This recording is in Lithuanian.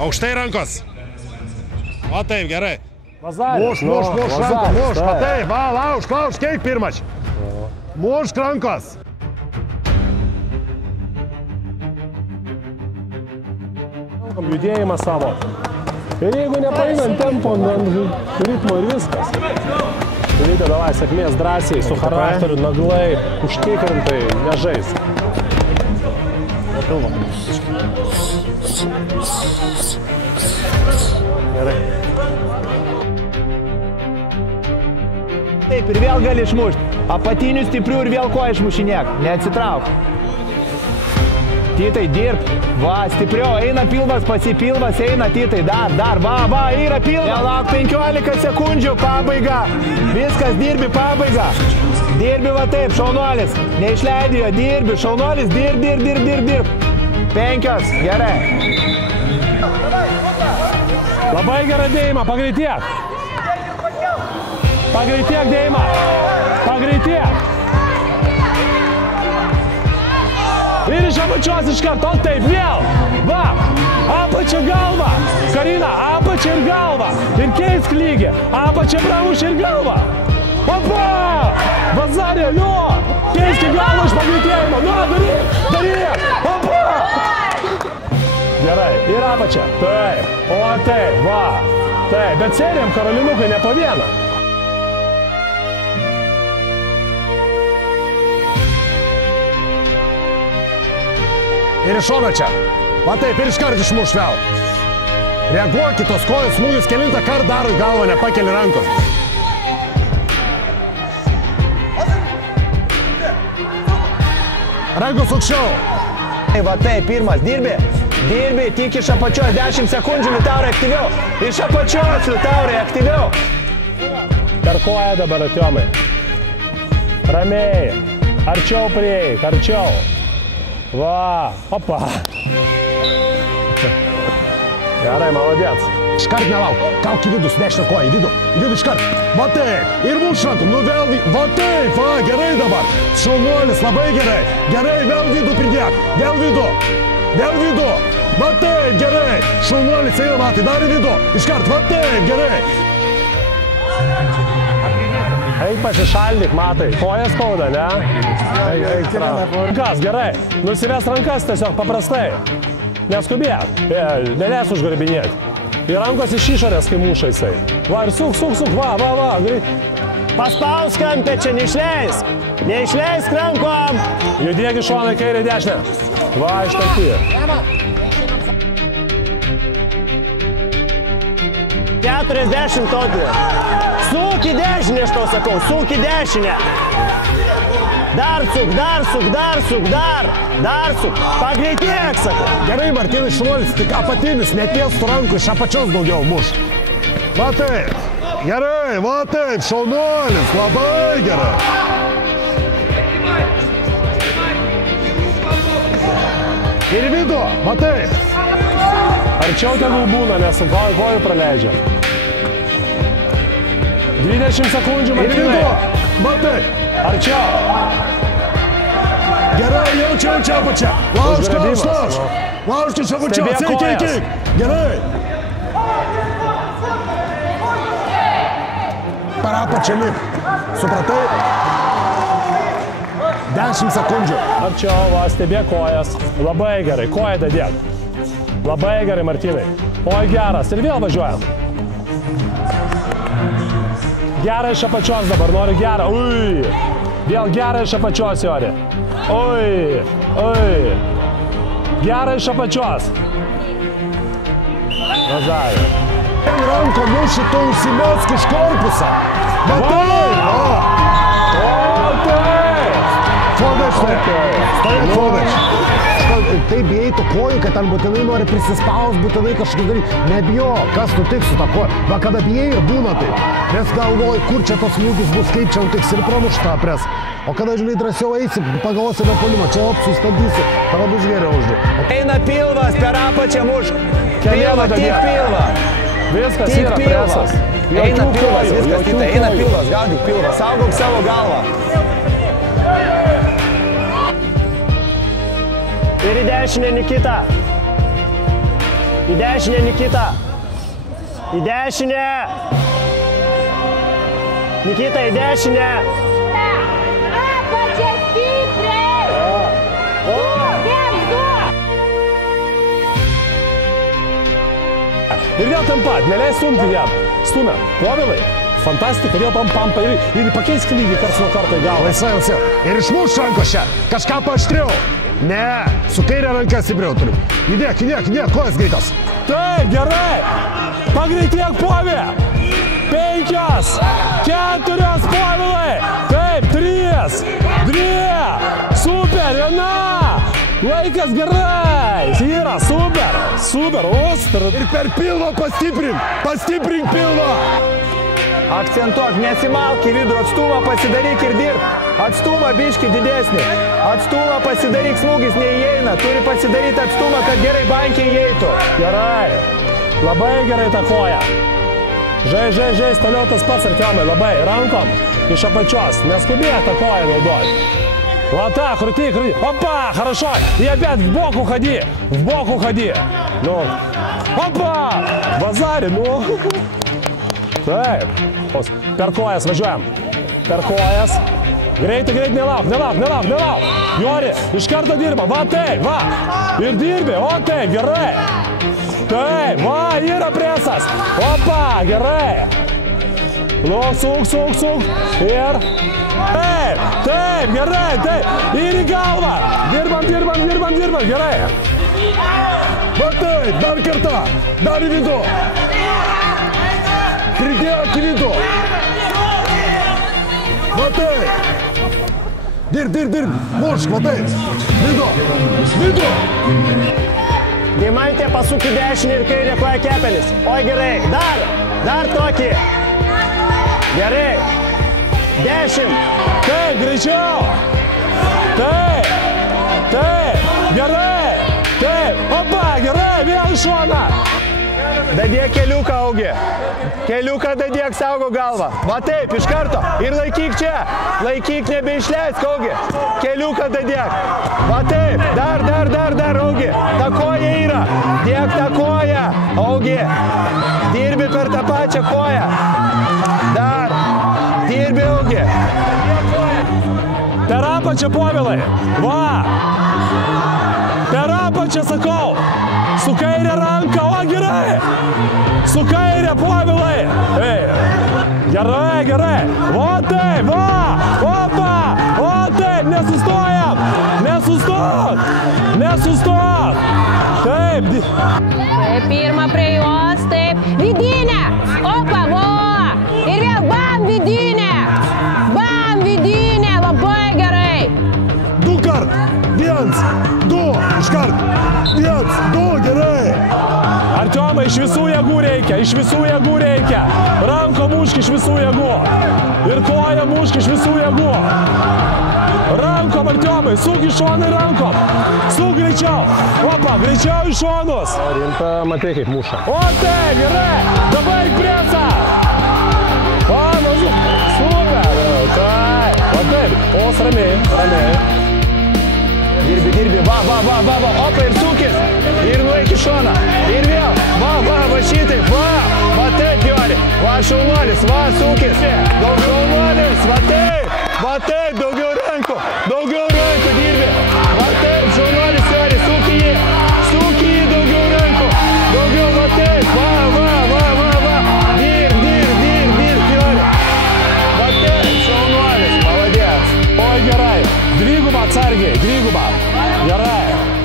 Aukštai rankos. O taip, gerai. Mušk ranką, mušk, va taip, va, laužk, keik pirmas. Mušk rankos. Judėjimą savo. Ir jeigu nepainam tempo, ritmo ir viskas. Daryti, davai, sėkmės drąsiai, su charakteriu, naglai, užtikrintai, nežais. Gerai. Taip, ir vėl gali išmušti. Apatinių stiprių ir vėl ko išmušinėk. Neatsitrauk. Tytai, dirb. Va, stipriau, eina pilvas, pasipilvas, eina Tytai, dar, va, yra pilvas. Nelauk 15 sekundžių, pabaiga. Viskas, dirbi, pabaiga. Dirbi va taip, šaunuolis. Neišleidė jo, dirbi, šaunuolis, dirb. 5, gerai. Labai gerą dėjimą, pagreitiek. Pagreitiek dėjimą. Pagreitiek. Ir iš apačios iš karto, taip, vėl. Va, apačia galva. Karina, apačia ir galva. Ir keisk lygį. Apačia pramuš ir galva. Opa! Vazarė, nu! Keisk galvą iš pagreitėjimo. Nu, daryk. Opa! Gerai, ir apačia. Taip, o taip, va. Taip, bet serijam karolinukai ne po vieną. Ir iš šono čia. Va taip, ir iškart išmuš vėl. Reaguok į tos kojos smūgius, kelintą kartą daro į galvą, nepakeli rankos. Rankos aukščiau. Va taip, pirmas, dirbi, tik iš apačios, 10 sekundžių, Liutaurai, aktyviau. Iš apačios, Liutaurai, aktyviau. Per koją dabar, Atiomai. Ramiai. Arčiau prieik, arčiau. Va, opa. Gerai, maladėts. Iškart nelauk, kauk į vidų, dešinę koją, į vidų iškart. Va taip, ir muš rankom, nu vėl, va taip, va, gerai dabar. Šaunuolis, labai gerai. Gerai, vėl vidų pridėk, vėl vidų. Va taip, gerai. Šaunuolis, eina matai, dar į vidų. Iškart, va taip, gerai. Eik pasišaldyk, matai. Kojas skauda, ne? Eik, rankas, gerai. Nusives rankas tiesiog paprastai. Neskubėk. Nelės užgarbinėti. Ir rankos iš išorės, kai muša jisai. Va, ir suk, va, greit. Paspaus kampę čia, neišleisk rankom. Judėk iš šoną, kairę, dešinę. Va, ištarpį. 40 todėl. Suk į dešinę, aš tau sakau, suk į dešinę. Dar suk. Pagreitėk, sakau. Gerai, Martynai, šaunuolis, tik apatinis, netiestų rankų, iš apačios daugiau muš. Va taip. Gerai, va taip, šaunuolis, labai gerai. Ir į vidų, va taip. Arčiau tegul būna, nes kojų praleidžia. 20 sekundžių, Martynai. Ir į vidų, va taip. Arčiau. Gerai, jaučiu apačią. Laužk iš apačios, eik. Gerai. Per apačią lip. Supratai? 10 sekundžių. Arčiau, va, stebėk kojas. Labai gerai, koją dadėk. Labai gerai, Martynai. Oi, geras. Ir vėl važiuojam. Gerą iš apačios dabar, noriu gerą. Ui. Vėl gerą iš apačios, Jori. Oi. Gerą iš apačios. Vazarė. Ranko muši, tu užsimesk iš korpusą. Va taip. O taip. Fodač, taip. Fodač. Taip bijai to kojų, kad ten būtinai nori prisispaus, būtinai kažkaip daryti. Nebijok, kas nutiks su ta koja. Va kada bijai ir būna taip. Nes galvoji, kur čia tos smūgis bus, kaip čia nutiks ir pramuš tą pres. O kada, žinai, drąsiau eisi, pagalvosi apie puolimą, čia sustabdysi, tavo bus geriau uždė. Eina pilvas, per apačią mušk. Pilvą, tik pilvą. Viskas yra presas. Eina pilvas, viskas, Tytai, eina pilvas, gaudyk pilvą, saugok savo galvą. Ir į dešinę, Nikita. Į dešinę, Nikita. Į dešinę. Nikita, į dešinę. Apačia stipriai. Ir vėl tam pat, neleis stumti jam. Stumia. Povilai, fantastika, vėl pam ir pakeisk lygį karts nuo karto į galvą. Laisvai. Ir išmuš rankos čia. Kažką paaštriau. Ne, su kairė ranka stipriau turiu. Įdėk, kojas greitas. Taip, gerai. Pagreitėk, Povė. 5, 4, Povilai. Taip, 3, 2, super, 1. Laikas gerai. Yra, super, ostras. Ir per pilvą pastiprink pilvą. Akcentuok, nesimalk į vidų, atstumą pasidaryk ir dirb. Atstumą biškį didesnį. Atstumą pasidaryk, smūgis neįeina. Turi pasidaryti atstumą, kad gerai bankiai įeitų. Gerai. Labai gerai ta koja. Žais, toliau tas pats, Artiomai, labai. Rankom iš apačios. Neskubėk tą koją naudoti. Va так, крути. Опа, хорошо. И опять в боку ходи. Ну. Опа! Базари, ну. Taip. Per kojas važiuojam. Per kojas. Greitai, nelauk. Jori, iš karto dirba. Va taip, va. Ir dirbi. O taip, gerai. Taip, va, yra presas. Opa, gerai. Luk, suk. Ir. Taip, gerai, taip. Ir į galvą. Dirbam, gerai. Va taip, dar kartą. Dar į vidų. Pridėk į vidų. Va taip. Dirb. Mušk, va taip. Vidų. Deimantė, pasuk į dešinį ir kairę koją kepenis. Oi, gerai. Dar tokį. Gerai. 10. Taip, greičiau. Taip. Gerai. Taip. Opa, gerai. Vėl iš šoną. Dadėk keliuką, Augi. Keliuką dadėk, saugo galvą. Va taip, iš karto. Ir laikyk čia. Laikyk, nebeišleisk, Augi. Keliuką dadėk. Va taip. Dar, Augi. Ta koja yra. Dėk tą koją, Augi. Dirbi per tą pačią koją. Dar. Dirbi, Augi. Per apačią, Povilai. Va. Per apačią, sakau. Su kairė ranka, o gerai. Su kairė, Povilai. Gerai. O taip, va. Opa. O taip, nesustojam. Nesustok. Taip. Taip, pirmą prie jos, taip. Vidinė. Opa, va. Ir vėl bam, vidinė. Labai gerai. 2 kart. 1, 2, iškart. 1, 2, gerai. Artiomai, iš visų jėgų reikia. Ranko mušk iš visų jėgų. Ir koja mušk iš visų jėgų. Rankom, Artiomai, suk iš šonų ir rankom. Suk greičiau. Opa, greičiau iš šonus. Rimta, matai kaip muša. O taip, gerai. Dabar į presą. O, mažu. Super. O taip. Os ramiai. Dirbi. Va. Opa, ir sukis. Ir nueik į šoną. Ir vėl. Va šitaip. Va taip, Jori. Va šaunuolis. Va sukis. Šaunuolis. Va taip. Daugiau rankų. Dirbi. Va taip. Šaunuolis, Jori. Suk į jį. Daugiau rankų. Va taip. Va. Dirb, Jori. Va taip. Šaunuolis. Maladės. Oi, gerai. Dvigubą atsargiai. Gerai.